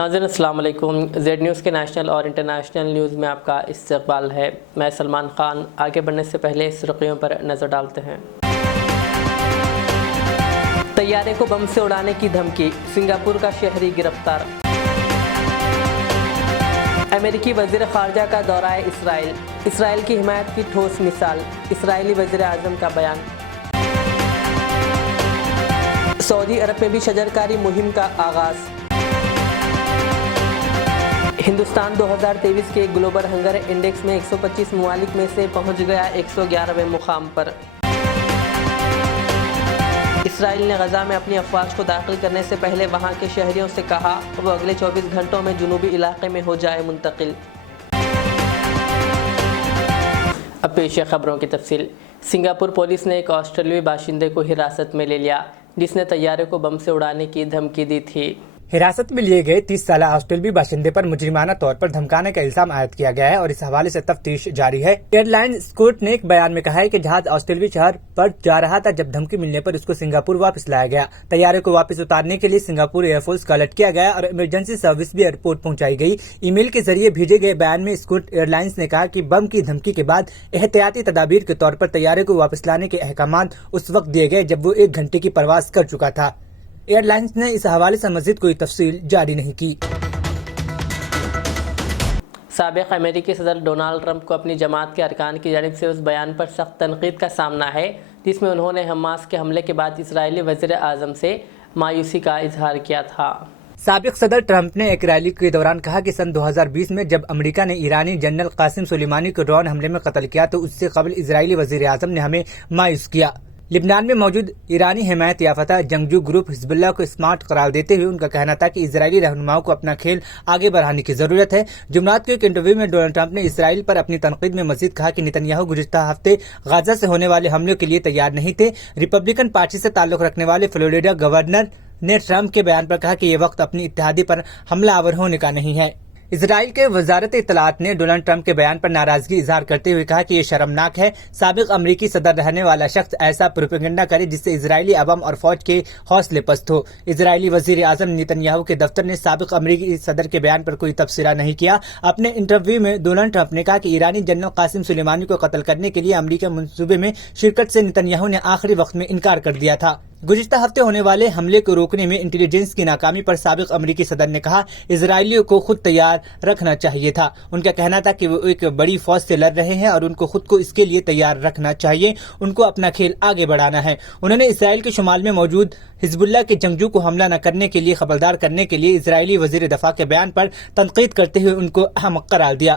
ناظرین السلام علیکم۔ زیڈ نیوز کے نیشنل اور انٹرنیشنل نیوز میں آپ کا استقبال ہے۔ میں سلمان خان۔ آگے بڑھنے سے پہلے سرخیوں پر نظر ڈالتے ہیں۔ طیارے کو بم سے اڑانے کی دھمکی، سنگاپور کا شہری گرفتار۔ امریکی وزیر خارجہ کا دورہ اسرائیل، اسرائیل کی حمایت کی ٹھوس مثال، اسرائیلی وزیر اعظم کا بیان۔ سعودی عرب میں بھی شجرکاری مہم کا آغاز۔ ہندوستان 2023 کے گلوبل ہنگر انڈیکس میں 125 ممالک میں سے پہنچ گیا 111ویں مقام پر۔ اسرائیل نے غزہ میں اپنی افواج کو داخل کرنے سے پہلے وہاں کے شہریوں سے کہا وہ اگلے 24 گھنٹوں میں جنوبی علاقے میں ہو جائے منتقل۔ اب پیش ہے خبروں کی تفصیل۔ سنگاپور پولیس نے ایک آسٹریلوی باشندے کو حراست میں لے لیا جس نے طیارے کو بم سے اڑانے کی دھمکی دی تھی۔ حراست میں لیے گئے 30 سالہ آسٹریلوی باشندے پر مجرمانہ طور پر دھمکانے کا الزام عائد کیا گیا ہے اور اس حوالے سے تفتیش جاری ہے۔ ایئر لائن اسکوٹ نے ایک بیان میں کہا ہے کہ جہاز آسٹریلوی شہر پر جا رہا تھا جب دھمکی ملنے پر اس کو سنگاپور واپس لایا گیا۔ طیارے کو واپس اتارنے کے لیے سنگاپور ایئر فورس کا الرٹ کیا گیا اور ایمرجنسی سروس بھی ایئرپورٹ پہنچائی گئی۔ ای میل کے ذریعے بھیجے گئے بیان میں اسکوٹ ایئر لائنز نے کہا کہ بم کی دھمکی کے بعد احتیاطی تدابیر کے طور پر طیارے کو واپس لانے کے احکامات اس وقت دیے گئے جب وہ 1 گھنٹے کی پرواز کر چکا تھا۔ ایئر لائنز نے اس حوالے سے مزید کوئی تفصیل جاری نہیں کی۔ سابق امریکی صدر ڈونالڈ ٹرمپ کو اپنی جماعت کے ارکان کی جانب سے اس بیان پر سخت تنقید کا سامنا ہے جس میں انہوں نے حماس کے حملے کے بعد اسرائیلی وزیر اعظم سے مایوسی کا اظہار کیا تھا۔ سابق صدر ٹرمپ نے ایک ریلی کے دوران کہا کہ سن 2020 میں جب امریکہ نے ایرانی جنرل قاسم سلیمانی کو ڈرون حملے میں قتل کیا تو اس سے قبل اسرائیلی وزیر اعظم نے ہمیں مایوس کیا۔ لبنان میں موجود ایرانی حمایت یافتہ جنگجو گروپ حزب اللہ کو اسمارٹ قرار دیتے ہوئے ان کا کہنا تھا کہ اسرائیلی رہنماؤں کو اپنا کھیل آگے بڑھانے کی ضرورت ہے۔ جمعرات کے ایک انٹرویو میں ڈونلڈ ٹرمپ نے اسرائیل پر اپنی تنقید میں مزید کہا کہ نتنیاہو گزشتہ ہفتے غزہ سے ہونے والے حملوں کے لیے تیار نہیں تھے۔ ریپبلکن پارٹی سے تعلق رکھنے والے فلوریڈا گورنر نے ٹرمپ کے بیان پر کہا کہ یہ وقت اپنی اتحادی پر حملہ آور ہونے کا نہیں ہے۔ اسرائیل کے وزارت اطلاعات نے ڈونلڈ ٹرمپ کے بیان پر ناراضگی اظہار کرتے ہوئے کہا کہ یہ شرمناک ہے سابق امریکی صدر رہنے والا شخص ایسا پروپیگنڈا کرے جس سے اسرائیلی عوام اور فوج کے حوصلے پست ہو۔ اسرائیلی وزیر اعظم نتنیاہو کے دفتر نے سابق امریکی صدر کے بیان پر کوئی تبصرہ نہیں کیا۔ اپنے انٹرویو میں ڈونلڈ ٹرمپ نے کہا کہ ایرانی جنرل قاسم سلیمانی کو قتل کرنے کے لیے امریکہ منصوبے میں شرکت سے نتنیاہو نے آخری وقت میں انکار کر دیا تھا۔ گزشتہ ہفتے ہونے والے حملے کو روکنے میں انٹیلیجنس کی ناکامی پر سابق امریکی صدر نے کہا اسرائیلیوں کو خود تیار رکھنا چاہیے تھا۔ ان کا کہنا تھا کہ وہ ایک بڑی فوج سے لڑ رہے ہیں اور ان کو خود کو اس کے لیے تیار رکھنا چاہیے، ان کو اپنا کھیل آگے بڑھانا ہے۔ انہوں نے اسرائیل کے شمال میں موجود حزب اللہ کے جنگجو کو حملہ نہ کرنے کے لیے خبردار کرنے کے لیے اسرائیلی وزیر دفاع کے بیان پر تنقید کرتے ہوئے ان کو احمق قرار دیا۔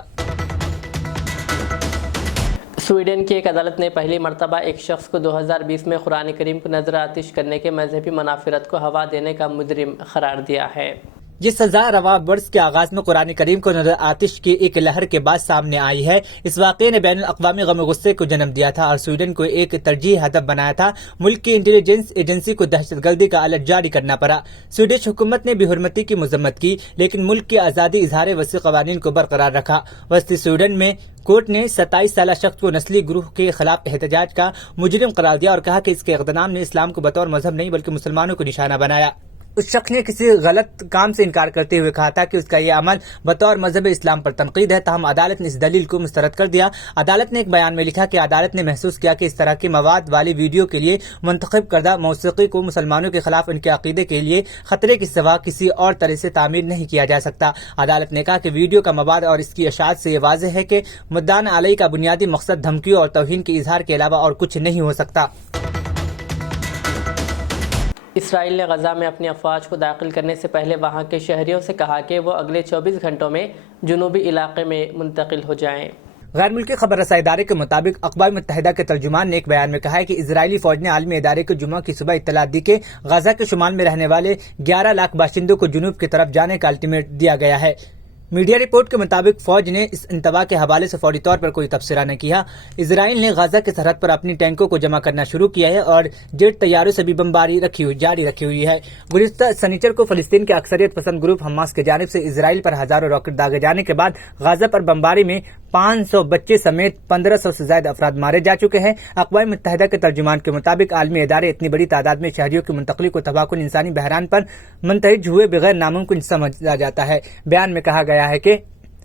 سویڈن کی ایک عدالت نے پہلی مرتبہ ایک شخص کو 2020 میں قرآن کریم کو نظر آتش کرنے کے مذہبی منافرت کو ہوا دینے کا مجرم قرار دیا ہے۔ یہ سزا رواں برس کے آغاز میں قرآن کریم کو نظر آتش کی ایک لہر کے بعد سامنے آئی ہے۔ اس واقعے نے بین الاقوامی غم و غصے کو جنم دیا تھا اور سویڈن کو ایک ترجیحی ہدف بنایا تھا۔ ملک کی انٹیلیجنس ایجنسی کو دہشت گردی کا الرٹ جاری کرنا پڑا۔ سویڈش حکومت نے بے حرمتی کی مذمت کی لیکن ملک کی آزادی اظہار وسیع قوانین کو برقرار رکھا۔ وسطی سویڈن میں کورٹ نے 27 سالہ شخص کو نسلی گروہ کے خلاف احتجاج کا مجرم قرار دیا اور کہا کہ اس کے اقدام نے اسلام کو بطور مذہب نہیں بلکہ مسلمانوں کو نشانہ بنایا۔ اس شخص نے کسی غلط کام سے انکار کرتے ہوئے کہا تھا کہ اس کا یہ عمل بطور مذہب اسلام پر تنقید ہے، تاہم عدالت نے اس دلیل کو مسترد کر دیا۔ عدالت نے ایک بیان میں لکھا کہ عدالت نے محسوس کیا کہ اس طرح کے مواد والی ویڈیو کے لیے منتخب کردہ موسیقی کو مسلمانوں کے خلاف ان کے عقیدے کے لیے خطرے کے سوا کسی اور طرح سے تعمیر نہیں کیا جا سکتا۔ عدالت نے کہا کہ ویڈیو کا مواد اور اس کی اشاعت سے یہ واضح ہے کہ مدعا علیہ کا بنیادی مقصد دھمکیوں اور توہین کے اظہار کے علاوہ اور کچھ نہیں ہو سکتا۔ اسرائیل نے غزہ میں اپنی افواج کو داخل کرنے سے پہلے وہاں کے شہریوں سے کہا کہ وہ اگلے 24 گھنٹوں میں جنوبی علاقے میں منتقل ہو جائیں۔ غیر ملکی خبر رسائی ادارے کے مطابق اقوام متحدہ کے ترجمان نے ایک بیان میں کہا ہے کہ اسرائیلی فوج نے عالمی ادارے کو جمعہ کی صبح اطلاع دی کہ غزہ کے شمال میں رہنے والے 11 لاکھ باشندوں کو جنوب کی طرف جانے کا الٹیمیٹ دیا گیا ہے۔ میڈیا رپورٹ کے مطابق فوج نے اس انتباہ کے حوالے سے فوری طور پر کوئی تبصرہ نہیں کیا۔ اسرائیل نے غزہ کی سرحد پر اپنی ٹینکوں کو جمع کرنا شروع کیا ہے اور جیٹ طیاروں سے بھی بمباری جاری رکھی ہوئی ہے۔ گزشتہ سنیچر کو فلسطین کے اکثریت پسند گروپ حماس کی جانب سے اسرائیل پر ہزاروں راکٹ داغے جانے کے بعد غزہ پر بمباری میں 500 بچے سمیت 1500 سے زائد افراد مارے جا چکے ہیں۔ اقوام متحدہ کے ترجمان کے مطابق عالمی ادارے اتنی بڑی تعداد میں شہریوں کی منتقلی کو تباہ کن انسانی بحران پر منتہج ہوئے بغیر ناممکن سمجھا جاتا ہے۔ بیان میں کہا گیا ہے کہ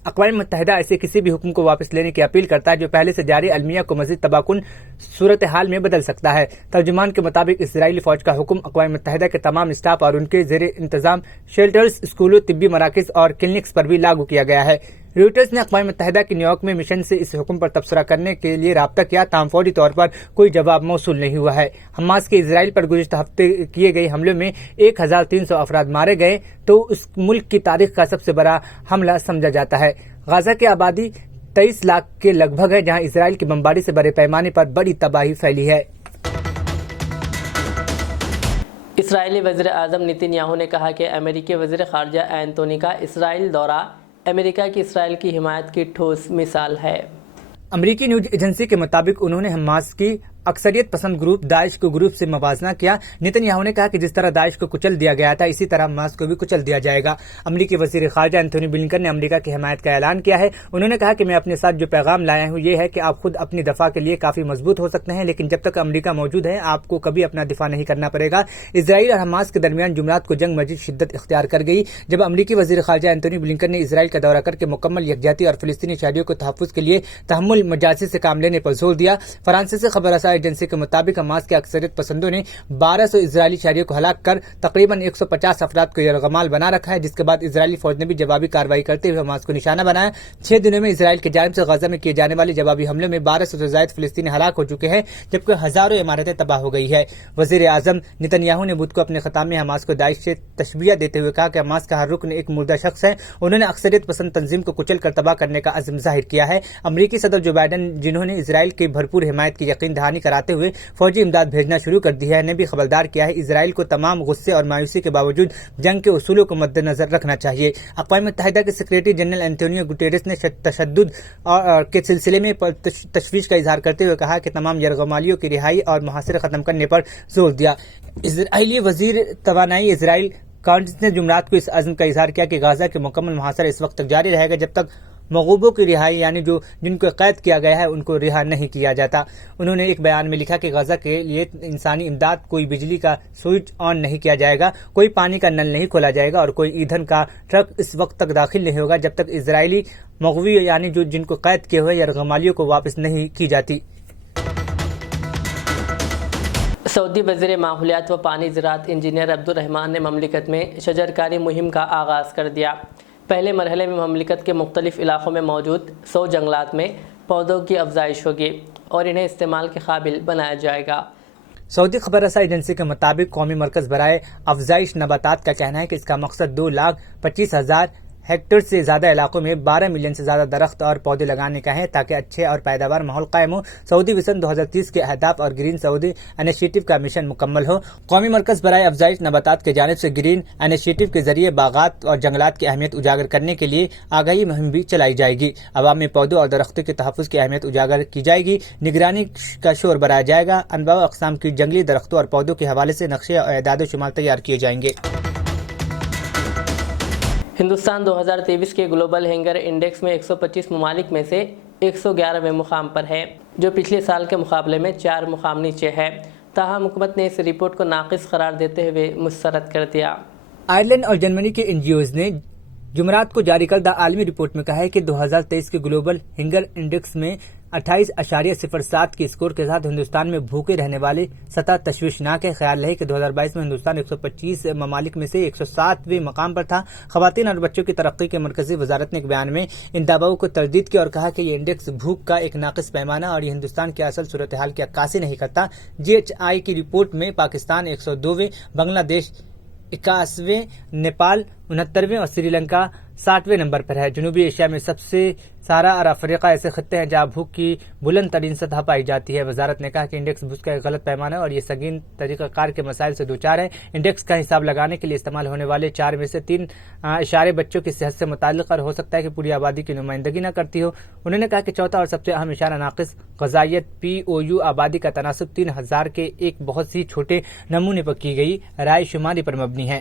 اقوام متحدہ ایسے کسی بھی حکم کو واپس لینے کی اپیل کرتا ہے جو پہلے سے جاری المیہ کو مزید تباہ کن صورتحال میں بدل سکتا ہے۔ ترجمان کے مطابق اسرائیلی فوج کا حکم اقوام متحدہ کے تمام اسٹاف اور ان کے زیر انتظام شیلٹرز، اسکولوں، طبی مراکز اور کلینکس پر بھی لاگو کیا گیا ہے۔ رویٹرز نے اقوام متحدہ کے نیو یارک میں مشن سے اس حکم پر تبصرہ کرنے کے لیے رابطہ کیا، تاہم فوری طور پر کوئی جواب موصول نہیں ہوا ہے۔ حماس کے اسرائیل پر گزشتہ ہفتے کیے گئے حملوں میں 1300 افراد مارے گئے تو اس ملک کی تاریخ کا سب سے بڑا حملہ سمجھا جاتا ہے۔ غزہ کی آبادی 23 لاکھ کے لگ بھگ ہے، جہاں اسرائیل کی بمباری سے بڑے پیمانے پر بڑی تباہی پھیلی ہے۔ اسرائیلی وزیر اعظم نتن یاہو نے کہا کہ امریکی وزیر خارجہ اینتونی کا اسرائیل دورہ امریکہ کی اسرائیل کی حمایت کی ٹھوس مثال ہے۔ امریکی نیوز ایجنسی کے مطابق انہوں نے حماس کی اکثریت پسند گروپ داعش کو گروپ سے موازنہ کیا۔ نتن یاہو نے کہا کہ جس طرح داعش کو کچل دیا گیا تھا اسی طرح حماس کو بھی کچل دیا جائے گا۔ امریکی وزیر خارجہ اینتھونی بلنکن نے امریکہ کی حمایت کا اعلان کیا ہے۔ انہوں نے کہا کہ میں اپنے ساتھ جو پیغام لایا ہوں یہ ہے کہ آپ خود اپنی دفاع کے لیے کافی مضبوط ہو سکتے ہیں، لیکن جب تک امریکہ موجود ہے آپ کو کبھی اپنا دفاع نہیں کرنا پڑے گا۔ اسرائیل اور حماس کے درمیان جمعرات کو جنگ مزید شدت اختیار کر گئی جب امریکی وزیر خارجہ اینتھونی بلنکن نے اسرائیل کا دورہ کر کے مکمل یکجہتی اور فلسطینی شہریوں کو تحفظ کے لیے تحمل مجازی سے کام لینے پر زور دیا۔ فرانسیسی خبر رساں ایجنسی کے مطابق حماس کے اکثریت پسندوں نے 1200 اسرائیلی شہریوں کو ہلاک کر تقریباً 150 افراد کو یرغمال بنا رکھا ہے، جس کے بعد اسرائیلی فوج نے بھی جوابی کارروائی کرتے ہوئے حماس کو نشانہ بنایا۔ 6 دنوں میں اسرائیل کی جانب سے غزہ میں کیے جانے والے جوابی حملوں میں 1200 سے زائد فلسطینی ہلاک ہو چکے ہیں، جبکہ ہزاروں عمارتیں تباہ ہو گئی ہے۔ وزیر اعظم نتن یاہو نے بدھ کو اپنے خطاب میں حماس کو داعش سے تشبیہ دیتے ہوئے کہا کہ حماس کا ہر رکن ایک مردہ شخص ہے۔ انہوں نے اکثریت پسند تنظیم کو کچل کر تباہ کرنے کا عزم ظاہر کیا ہے۔ امریکی صدر جو بائیڈن، جنہوں نے اسرائیل کی بھرپور حمایت کی یقین دہانی کراتے ہوئے فوجی امداد بھیجنا شروع کر دی ہے، نے بھی خبردار کیا ہے اسرائیل کو تمام غصے اور مایوسی کے باوجود جنگ کے اصولوں کو مد نظر رکھنا چاہیے۔ اقوام متحدہ کے سیکریٹری جنرل اینٹونیو گوٹیرس نے تشدد کے سلسلے میں تشویش کا اظہار کرتے ہوئے کہا کہ تمام یرغمالیوں کی رہائی اور محاصرے ختم کرنے پر زور دیا۔ اسرائیلی وزیر توانائی اسرائیل کارنز نے جمعرات کو اس عزم کا اظہار کیا کہ غزہ کے مکمل محاصرہ اس وقت تک جاری رہے گا جب تک مغوبوں کی رہائی، یعنی جن کو قید کیا گیا ہے، ان کو رہا نہیں کیا جاتا۔ انہوں نے ایک بیان میں لکھا کہ غزہ کے لیے انسانی امداد، کوئی بجلی کا سوئچ آن نہیں کیا جائے گا، کوئی پانی کا نل نہیں کھولا جائے گا اور کوئی ایندھن کا ٹرک اس وقت تک داخل نہیں ہوگا جب تک اسرائیلی مغوی، یعنی جن کو قید کیے ہوئے یرغمالیوں کو واپس نہیں کی جاتی۔ سعودی وزیر ماحولیات و پانی زراعت انجینئر عبدالرحمان نے مملکت میں شجرکاری مہم کا آغاز کر دیا۔ پہلے مرحلے میں مملکت کے مختلف علاقوں میں موجود 100 جنگلات میں پودوں کی افزائش ہوگی اور انہیں استعمال کے قابل بنایا جائے گا۔ سعودی خبر رساں ایجنسی کے مطابق قومی مرکز برائے افزائش نباتات کا کہنا ہے کہ اس کا مقصد 2,25,000 ہیکٹر سے زیادہ علاقوں میں 12 ملین سے زیادہ درخت اور پودے لگانے کا ہے تاکہ اچھے اور پائیدار ماحول قائم ہو۔ سعودی وژن 2030 کے اہداف اور گرین سعودی انیشیٹو کا مشن مکمل ہو۔ قومی مرکز برائے افزائش نباتات کی جانب سے گرین انیشیٹو کے ذریعے باغات اور جنگلات کی اہمیت اجاگر کرنے کے لیے آگاہی مہم بھی چلائی جائے گی۔ عوام میں پودوں اور درختوں کے تحفظ کی اہمیت اجاگر کی جائے گی، نگرانی کا شعور بڑھایا جائے گا، انواع و اقسام کی جنگلی درختوں اور پودوں کے حوالے سے نقشے اور اعداد و شمار تیار کیے جائیں گے۔ ہندوستان 2023 کے گلوبل ہنگر انڈیکس میں 125 ممالک میں سے 111ویں مقام پر ہے، جو پچھلے سال کے مقابلے میں 4 مقام نیچے ہے۔ تاہم حکومت نے اس رپورٹ کو ناقص قرار دیتے ہوئے مسترد کر دیا۔ آئرلینڈ اور جرمنی کے NGOs نے جمعرات کو جاری کردہ عالمی رپورٹ میں کہا ہے کہ 2023 کے گلوبل ہنگر انڈیکس میں 28.07 کے اسکور کے ساتھ ہندوستان میں بھوکے رہنے والے سطح تشویشناک ہے۔ خیال رہے کہ 2022 میں ہندوستان 125 ممالک میں سے 107ویں مقام پر تھا۔ خواتین اور بچوں کی ترقی کے مرکزی وزارت نے ایک بیان میں ان دعووں کو تردید کی اور کہا کہ یہ انڈیکس بھوک کا ایک ناقص پیمانہ اور یہ ہندوستان کی اصل صورتحال کی عکاسی نہیں کرتا۔ GHI کی رپورٹ میں پاکستان 102ویں، بنگلہ دیش 81ویں، نیپال 69ویں اور سری لنکا 60ویں نمبر پر ہے۔ جنوبی ایشیا میں سب سے سہارا اور افریقہ ایسے خطے ہیں جہاں بھوک کی بلند ترین سطح پائی جاتی ہے۔ وزارت نے کہا کہ انڈیکس بھوک کا ایک غلط پیمانہ ہے اور یہ سنگین طریقہ کار کے مسائل سے دوچار ہے۔ انڈیکس کا حساب لگانے کے لیے استعمال ہونے والے 4 میں سے 3 اشارے بچوں کی صحت سے متعلق اور ہو سکتا ہے کہ پوری آبادی کی نمائندگی نہ کرتی ہو۔ انہوں نے کہا کہ چوتھا اور سب سے اہم اشارہ ناقص غذائیت POU آبادی کا تناسب 3000 کے ایک بہت ہی چھوٹے نمونے پر کی گئی رائے شماری پر مبنی ہے۔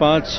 5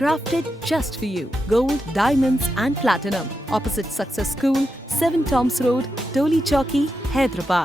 crafted just for you. Gold, diamonds and platinum. Opposite Success School, 7 Toms Road, Toli Chowki, Hyderabad.